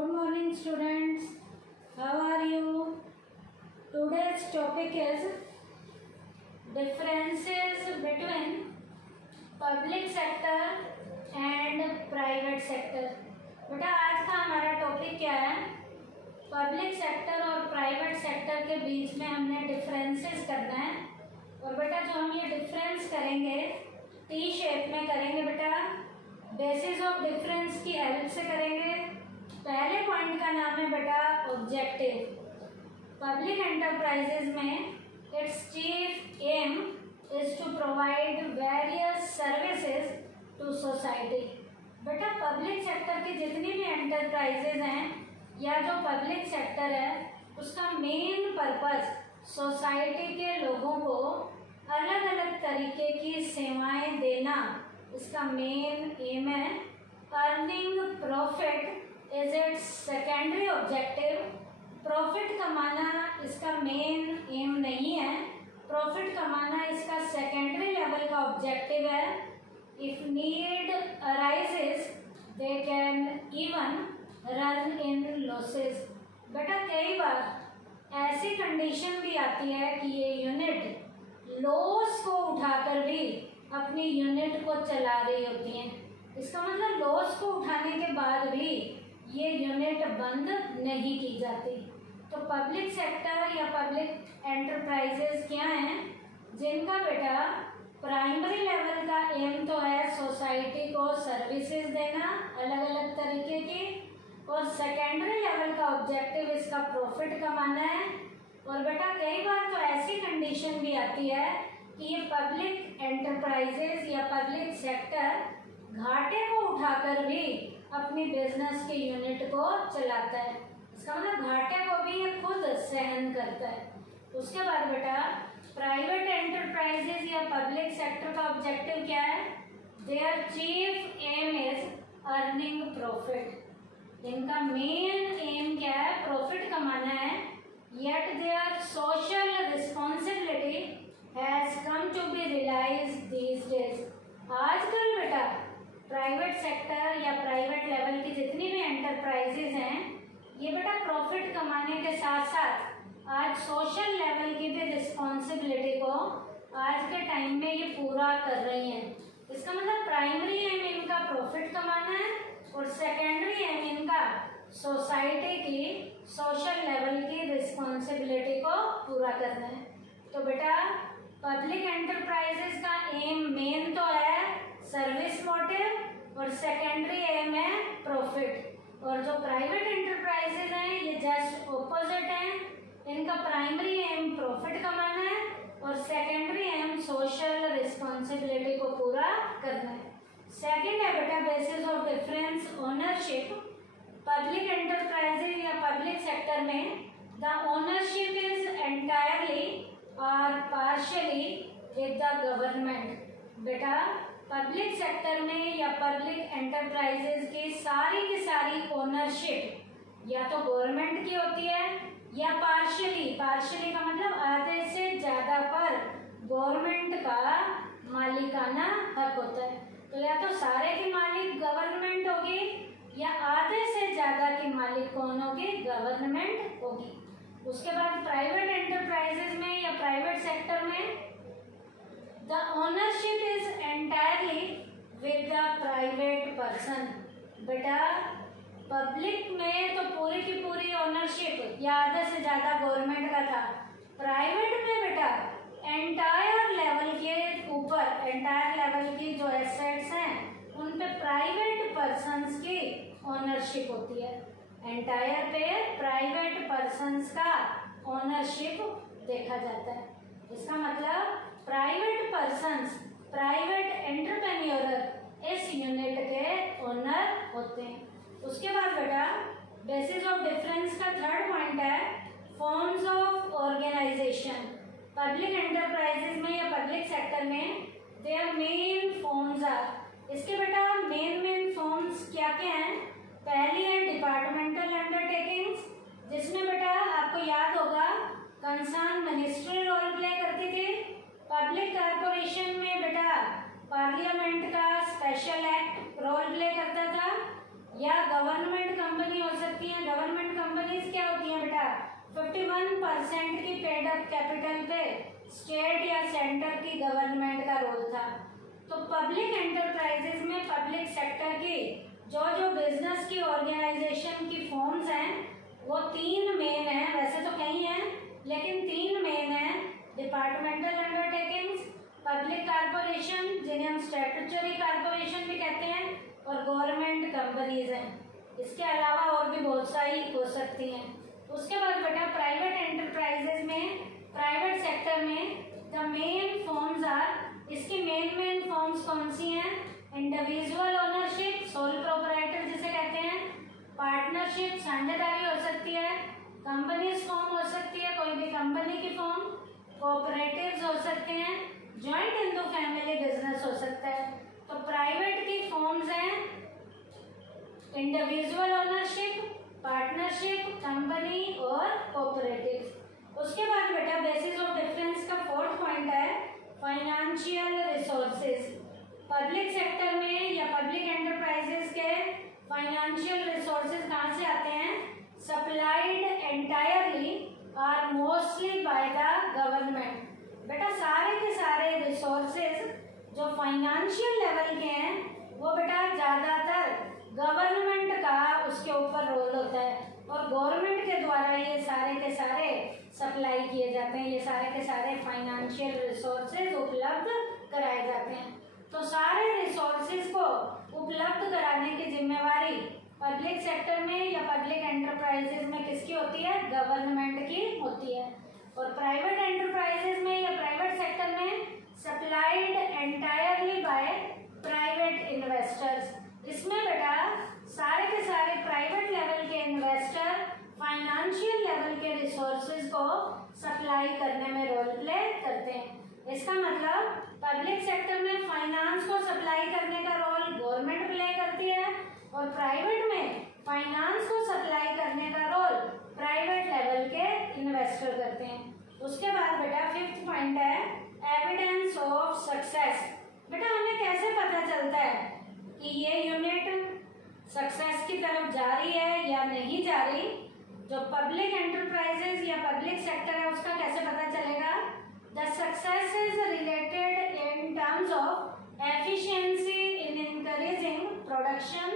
Good morning students. How are you? Today's topic is differences between public sector and private sector. बेटा आज का हमारा topic क्या है? पब्लिक सेक्टर और प्राइवेट सेक्टर के बीच में हमने डिफरेंसेस करना है। और बेटा जो हम ये डिफरेंस करेंगे टी शेप में करेंगे बेटा, बेसिस ऑफ डिफरेंस की हेल्प से करेंगे। पहले पॉइंट का नाम है बेटा ऑब्जेक्टिव। पब्लिक एंटरप्राइजेज में its chief aim is to provide various services to society. बेटा पब्लिक सेक्टर की जितनी भी एंटरप्राइजेज हैं या जो पब्लिक सेक्टर है उसका मेन पर्पस सोसाइटी के लोगों को अलग अलग तरीके की सेवाएं देना, इसका मेन एम है। Earning profit is it's secondary objective. Profit कमाना इसका मेन एम नहीं है, प्रॉफिट कमाना इसका सेकेंडरी लेवल का ऑब्जेक्टिव है। If need arises they can even run in losses. बेटा कई बार ऐसी कंडीशन भी आती है कि ये यूनिट लॉस को उठाकर भी अपनी यूनिट को चला रही होती हैं। इसका मतलब लॉस को उठाने के बाद भी ये यूनिट बंद नहीं की जाती। तो पब्लिक सेक्टर या पब्लिक एंटरप्राइजेज क्या हैं जिनका बेटा प्राइमरी लेवल का एम तो है सोसाइटी को सर्विसेज देना अलग अलग तरीके की, और सेकेंडरी लेवल का ऑब्जेक्टिव इसका प्रॉफिट कमाना है। और बेटा कई बार तो ऐसी कंडीशन भी आती है कि ये पब्लिक एंटरप्राइजेज या पब्लिक सेक्टर घाटे को उठाकर भी अपनी बिजनेस के यूनिट को चलाता है। इसका मतलब घाटे को भी ये खुद सहन करता है। उसके बाद बेटा प्राइवेट एंटरप्राइजेज या पब्लिक सेक्टर का ऑब्जेक्टिव क्या है? Their chief aim is earning profit. इनका मेन एम क्या है? प्रॉफिट कमाना है। Yet their social responsibility has come to be realise these days. आजकल बेटा प्राइवेट सेक्टर या प्राइवेट लेवल की जितनी भी एंटरप्राइजेज हैं ये बेटा प्रॉफिट कमाने के साथ साथ आज सोशल लेवल की भी रिस्पॉन्सिबिलिटी को आज के टाइम में ये पूरा कर रही हैं। इसका मतलब प्राइमरी एम इनका प्रॉफिट कमाना है और सेकेंडरी एम इनका सोसाइटी की सोशल लेवल की रिस्पॉन्सिबिलिटी को पूरा करना है। तो बेटा पब्लिक एंटरप्राइजेज का एम मेन तो है सर्विस मोटिव और सेकेंडरी एम है प्रॉफिट, और जो प्राइवेट एंटरप्राइजेज हैं ये जस्ट ऑपोजिट हैं। इनका प्राइमरी एम प्रॉफिट कमाना है और सेकेंडरी एम सोशल रिस्पॉन्सिबिलिटी को पूरा करना है। सेकेंड है बेटा basis of difference ownership. Public enterprises या पब्लिक सेक्टर में द ओनरशिप इज एंटायरली और पार्शियली विद द गवर्नमेंट। बेटा पब्लिक सेक्टर में या पब्लिक एंटरप्राइजेज की सारी ओनरशिप या तो गवर्नमेंट की होती है या पार्शियली का मतलब आधे से ज़्यादा पर गवर्नमेंट का मालिकाना हक होता है। तो या तो सारे की मालिक गवर्नमेंट होगी या आधे से ज़्यादा की मालिक कौन होगी? गवर्नमेंट होगी। उसके बाद प्राइवेट एंटरप्राइजेज में या प्राइवेट सेक्टर में the ownership is entirely with the private person. बेटा पब्लिक में तो पूरी की पूरी ओनरशिप या आधे से ज़्यादा गवर्नमेंट का था। प्राइवेट में बेटा एंटायर लेवल के ऊपर एंटायर लेवल की जो एसेट्स हैं उन पे प्राइवेट पर्सन्स की ओनरशिप होती है। एंटायर पे प्राइवेट पर्सन्स का ओनरशिप देखा जाता है। इसका मतलब प्राइवेट पर्सन्स प्राइवेट एंटरप्रेन्योर इस यूनिट के ओनर होते हैं। उसके बाद बेटा बेसिस ऑफ डिफरेंस का थर्ड पॉइंट है forms of organisation. Public enterprises में या पब्लिक सेक्टर में देयर मेन फॉर्म्स आर। इसके बेटा मेन फॉर्म्स क्या क्या हैं? पहली है डिपार्टमेंटल अंडरटेकिंग्स, जिसमें बेटा आपको याद होगा कंसर्न मिनिस्ट्री रोल प्ले करती थी। पब्लिक कॉर्पोरेशन में बेटा पार्लियामेंट का स्पेशल एक्ट रोल प्ले करता था, या गवर्नमेंट कंपनी कंपनी हो सकती हैं। गवर्नमेंट कंपनीज क्या होती हैं बेटा, 51% की पेड अप कैपिटल पे स्टेट या सेंटर की गवर्नमेंट का रोल था। तो पब्लिक एंटरप्राइजेज में पब्लिक सेक्टर की जो जो बिजनेस की ऑर्गेनाइजेशन की फॉर्म्स हैं वो 3 मेन हैं, वैसे तो कई हैं लेकिन 3 मेन हैं। डिपार्टमेंटल अंडरटेकिंग्स, पब्लिक कारपोरेशन जिन्हें हम स्टैट्यूटरी कारपोरेशन भी कहते हैं, और गवर्नमेंट कंपनीज हैं। इसके अलावा और भी बहुत सारी हो सकती हैं। उसके बाद बेटा प्राइवेट एंटरप्राइजेज में, प्राइवेट सेक्टर में द मेन फॉर्म्स आर, इसकी मेन फॉर्म्स कौन सी हैं, इंडिविजुअल ओनरशिप, सोल प्रोप्राइटर जिसे कहते हैं, पार्टनरशिप साझेदारी हो सकती है, कंपनीज फॉर्म हो सकती है कोई भी कंपनी की फॉर्म, कोऑपरेटिव्स हो सकते हैं, जॉइंट हिंदू फैमिली बिजनेस हो सकता है। तो प्राइवेट की फॉर्म्स हैं इंडिविजुअल ओनरशिप, पार्टनरशिप, कंपनी और कोऑपरेटिव। उसके बाद बेटा बेसिस ऑफ डिफरेंस का 4th पॉइंट है फाइनेंशियल रिसोर्सेज। पब्लिक सेक्टर में या पब्लिक एंटरप्राइजेस के फाइनेंशियल रिसोर्सेज कहाँ से आते हैं, supplied entirely or mostly by the government. बेटा सारे के सारे रिसोर्सेज जो फाइनेंशियल लेवल के हैं वो बेटा ज़्यादातर गवर्नमेंट का उसके ऊपर रोल होता है और गवर्नमेंट के द्वारा ये सारे के सारे सप्लाई किए जाते हैं, ये सारे के सारे फाइनेंशियल रिसोर्सेज उपलब्ध कराए जाते हैं। तो सारे रिसोर्सेज को उपलब्ध कराने की जिम्मेवारी पब्लिक सेक्टर में या पब्लिक एंटरप्राइजेज में किसकी होती है, गवर्नमेंट की होती है। और प्राइवेट एंटरप्राइजेज में या प्राइवेट सेक्टर में supplied entirely by private investors. इसमें बेटा सारे के सारे प्राइवेट लेवल के इन्वेस्टर फाइनेंशियल लेवल के रिसोर्सेज को सप्लाई करने में रोल प्ले करते हैं। इसका मतलब पब्लिक सेक्टर में फाइनेंस को सप्लाई करने का रोल गवर्नमेंट प्ले करती है और प्राइवेट में फाइनेंस को सप्लाई करने का रोल प्राइवेट लेवल के इन्वेस्टर करते हैं। उसके बाद बेटा 5th पॉइंट है एविडेंस ऑफ सक्सेस। बेटा हमें कैसे पता चलता है कि ये यूनिट सक्सेस की तरफ जा रही है या नहीं जा रही। जो पब्लिक एंटरप्राइजेज या पब्लिक सेक्टर है उसका कैसे पता चलेगा, the success is related in terms of efficiency in increasing production,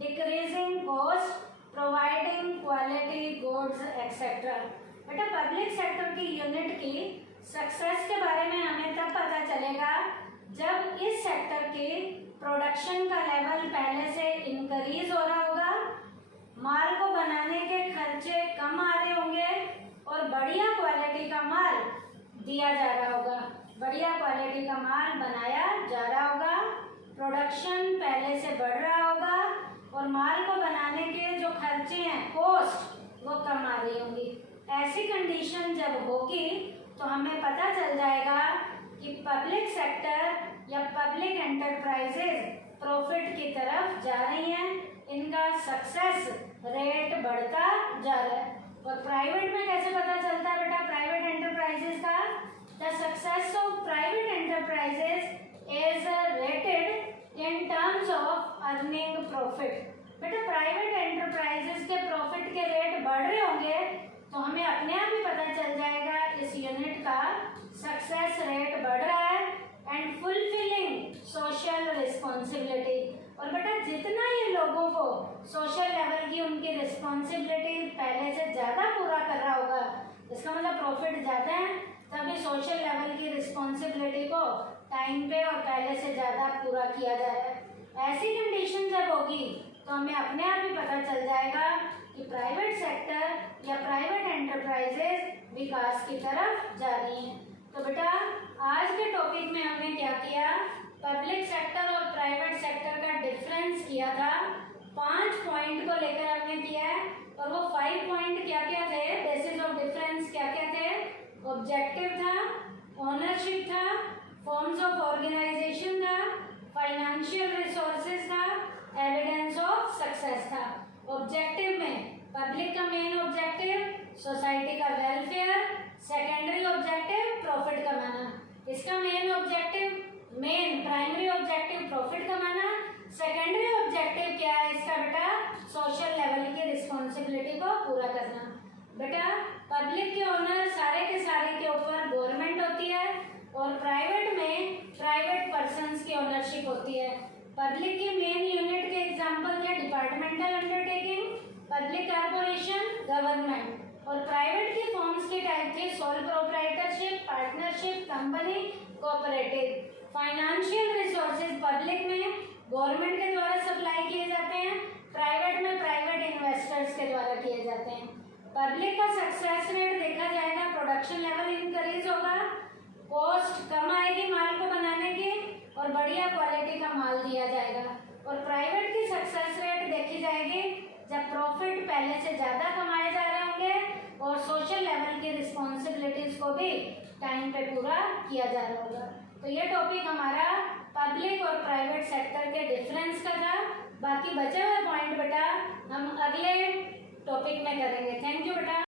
decreasing cost, providing quality goods etcetera. बेटा पब्लिक सेक्टर की यूनिट की सक्सेस के बारे में हमें तब पता चलेगा जब इस सेक्टर की प्रोडक्शन का लेवल पहले से इंक्रीज हो रहा होगा, माल को बनाने के खर्चे कम आ रहे होंगे और बढ़िया क्वालिटी का माल दिया जा रहा होगा, बढ़िया क्वालिटी का माल बनाया जा रहा होगा, प्रोडक्शन पहले से बढ़ रहा होगा और माल को बनाने के जो खर्चे हैं कॉस्ट वो कम आ रही होंगी। ऐसी कंडीशन जब होगी तो हमें पता चल जाएगा कि पब्लिक सेक्टर या पब्लिक एंटरप्राइजेज प्रॉफिट की तरफ जा रही हैं, इनका सक्सेस रेट बढ़ता जा रहा है। और प्राइवेट में कैसे पता चलता है बेटा प्राइवेट एंटरप्राइजेज का, the success of private enterprises is rated in terms of earning profit. बेटा प्राइवेट एंटरप्राइजेज के प्रॉफिट के रेट बढ़ रहे होंगे तो हमें अपने आप ही पता चल जाएगा इस यूनिट का सक्सेस रेट बढ़ रहा है एंड फुलफिलिंग सोशल रिस्पॉन्सिबिलिटी। और बेटा जितना ये लोगों को सोशल लेवल की उनकी रिस्पॉन्सिबिलिटी पहले से ज़्यादा पूरा कर रहा होगा, इसका मतलब प्रॉफिट ज़्यादा है, तभी सोशल लेवल की रिस्पॉन्सिबिलिटी को टाइम पे और पहले से ज़्यादा पूरा किया जा रहा है। ऐसी कंडीशन जब होगी तो हमें अपने आप ही पता चल जाएगा कि प्राइवेट सेक्टर या प्राइवेट एंटरप्राइजेज विकास की तरफ जा रही हैं। तो बेटा आज के टॉपिक में हमने क्या किया, पब्लिक सेक्टर और प्राइवेट सेक्टर का डिफरेंस किया था, 5 पॉइंट को लेकर हमने किया है। और वो 5 पॉइंट क्या क्या थे, बेसिस ऑफ डिफरेंस क्या क्या थे, ऑब्जेक्टिव था, ओनरशिप था, फॉर्म्स ऑफ ऑर्गेनाइजेशन था, फाइनेंशियल रिसोर्सेज था, एविडेंस ऑफ सक्सेस था। ऑब्जेक्टिव में पब्लिक का मेन ऑब्जेक्टिव सोसाइटी का वेलफेयर, सेकेंडरी ऑब्जेक्टिव प्रॉफिट कमाना। इसका main objective, main primary objective profit कमाना, सेकेंडरी ऑब्जेक्टिव क्या है इसका बेटा, सोशल लेवल की बेटा पब्लिक के ओनर सारे के सारे के ऊपर गवर्नमेंट होती है और प्राइवेट में प्राइवेट पर्सन्स की ओनरशिप होती है। पब्लिक के मेन यूनिट के एग्जांपल है departmental undertaking, public corporation, government. और प्राइवेट की फॉर्म्स के टाइप थे sole proprietorship, partnership, company, cooperative. Financial resources public में गवर्नमेंट के द्वारा सप्लाई किए जाते हैं, प्राइवेट में प्राइवेट इन्वेस्टर्स के द्वारा किए जाते हैं। पब्लिक का सक्सेस रेट देखा जाएगा, प्रोडक्शन लेवल इंक्रीज होगा, कॉस्ट कम आएगी माल को बनाने की और बढ़िया क्वालिटी का माल दिया जाएगा। और प्राइवेट की सक्सेस रेट देखी जाएगी जब प्रॉफिट पहले से ज़्यादा कमाए जा रहे होंगे और सोशल लेवल की रिस्पॉन्सिबिलिटीज को भी टाइम पे पूरा किया जा रहा होगा। तो ये टॉपिक हमारा पब्लिक और प्राइवेट सेक्टर के डिफरेंस का था। बाकी बचे हुए पॉइंट बेटा हम अगले टॉपिक में करेंगे। थैंक यू बेटा।